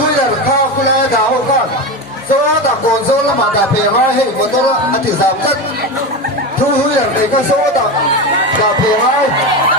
huya kha kula da ho ka so da kon so la ma da pe ha he mo to ati sam chat thu huya ke ka so da pe ha